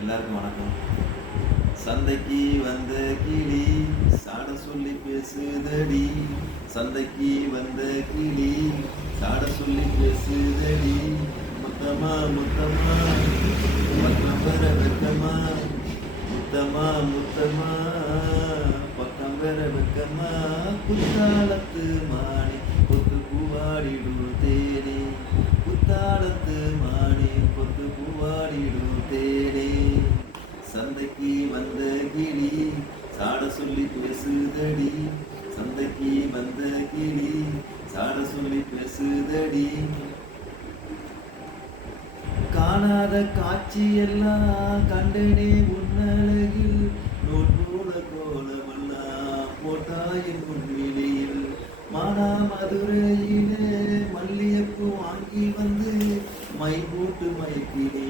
எல்லாருக்கும் வணக்கம். சந்தைக்கு வந்த கிளி சாட சொல்லி பேசுதடி. சந்தைக்கு வந்த கிளி சாட சொல்லி பேசுதடி. முத்தமா முத்தமா பக்கம் பெற வெக்கமா. முத்தமா முத்தமா பக்கம் பெற வெக்கமா. குத்தாலத்து மாணி கொத்து பூவாடிடும் தேனே. குத்தாலத்து மாணி கொத்து பூவாடிடும் தேனே. சந்தைக்கு வந்த கிளி சாட சொல்லி பேசுதடி. சந்தைக்கு வந்த கிளி சாட சொல்லி பேசுதடி. காணாத காட்சி எல்லாம் கண்டனே உன்னழகில். நூல் கோலமெல்லாம் போட்டாயின் முன்னிலையில். மானாமதுரையிலே மல்லியப்பூ வாங்கி வந்து மை போட்டு மைக்கினே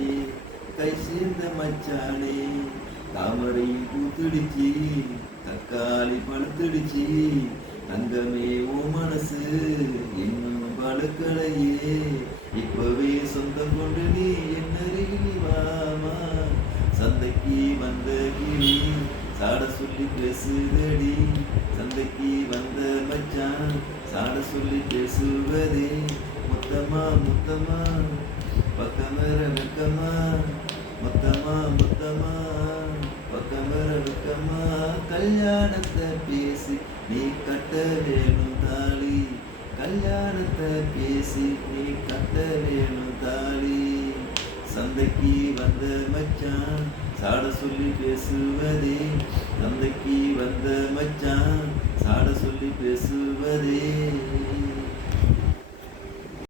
கை சேர்ந்த மச்சானே. தாமரையும் பூத்துடுச்சு தக்காளி பழுத்துடுச்சு. தங்கமே ஓ மனசு இன்னும் பழுக்கலையே. இப்பவே சொந்தம் கொண்டு நீ என்னருகில் வாமா. சந்தைக்கு வந்த கிளி சாட சொல்லி பேசுதடி. சந்தைக்கு வந்த மச்சான் சாட சொல்லி பேசுவதே. முத்தமா முத்தமா பக்கமர வெக்கமா. முத்தமா முத்தமா பக்கமர வெக்கமா. கல்யாணத்தை பேசி நீ கட்ட வேணும் தாலி. கல்யாணத்தை பேசி நீ கட்ட வேணும் தாலி. சந்தைக்கு வந்த மச்சான் சாட சொல்லி பேசுவதே. சந்தைக்கு வந்த மச்சான் சாட சொல்லி பேசுவதே.